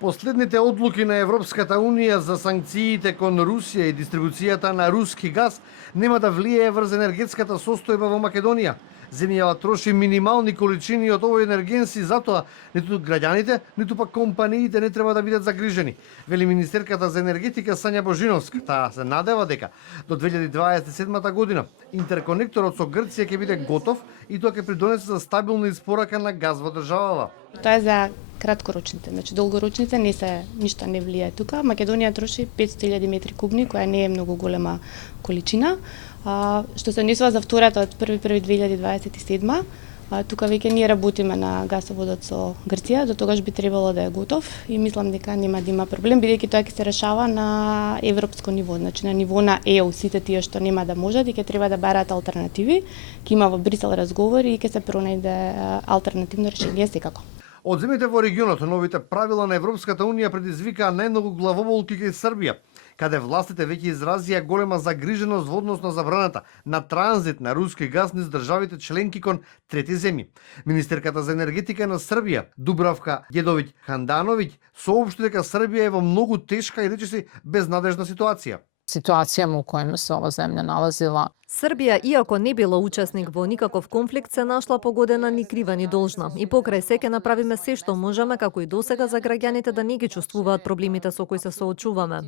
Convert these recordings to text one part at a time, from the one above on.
Последните одлуки на Европската Унија за санкциите кон Русија и дистрибуцијата на руски газ нема да влијае врз енергетската состојба во Македонија. Земјава троши минимални количини од овој енергенс и затоа ниту граѓаните, ниту пак компаниите не треба да бидат загрижени, вели министерката за енергетика Сања Божиновска. Таа се надева дека до 2027 година интерконекторот со Грција ќе биде готов и тоа ќе придонесе за стабилна испорака на газ во државава. Тоа е за краткорочните, значи долгорочните ништо не влијае тука. Македонија троши 500.000 метри кубни, која не е многу голема количина. Што се однесува за втората од 1.1.2027, тука веќе ние работиме на гасоводот со Грција, до тогаш би требало да е готов и мислам дека нема да има проблем, бидејќи тоа ќе се решава на европско ниво, значи на ниво на ЕУ, сите тие што нема да можат и ќе треба да бараат алтернативи, ќе има во Брисел разговори и ќе се пронајде алтернативно решение секако. Од земјите во регионот, новите правила на Европската Унија предизвикаа најмногу главоболки кај Србија, каде властите веќе изразија голема загриженост во однос на забраната на транзит на руски газ низ државите членки кон трети земји. Министерката за енергетика на Србија, Дубравка Ѓедовиќ Хандановиќ, соопшти дека Србија е во многу тешка и речиси безнадежна ситуација. Ситуацијама у којima се ова земја налазила. Србија, иако не била учесник во никаков конфликт, се нашла погодена ни крива ни должна. И покрај се ќе направиме се што можеме, како и досега, за граѓаните да не ги чувствуваат проблемите со кои се соочуваме.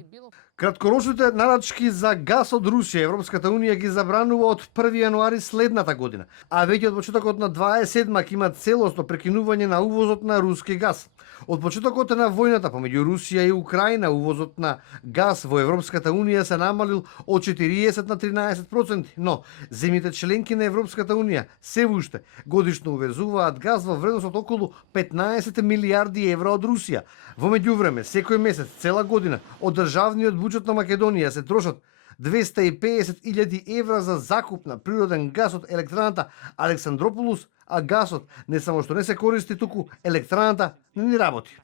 Краткорочните нарачки за газ од Русија Европската Унија ги забранува од 1 јануари следната година, а веќе од почетокот на 27-ма ќе има целосно прекинување на увозот на руски газ. Од почетокот на војната помеѓу Русија и Украина, увозот на газ во Европската Унија се намалил од 40 на 13%, но земјите членки на Европската Унија се уште годишно увезуваат газ во вредност од околу 15 милиарди евра од Русија. Во меѓувреме, секој месец, цела година, од државниот буџет на Македонија се трошат 250.000 евра за закуп на природен газ од електраната Александрополус, а газот не само што не се користи, туку електраната не ни работи.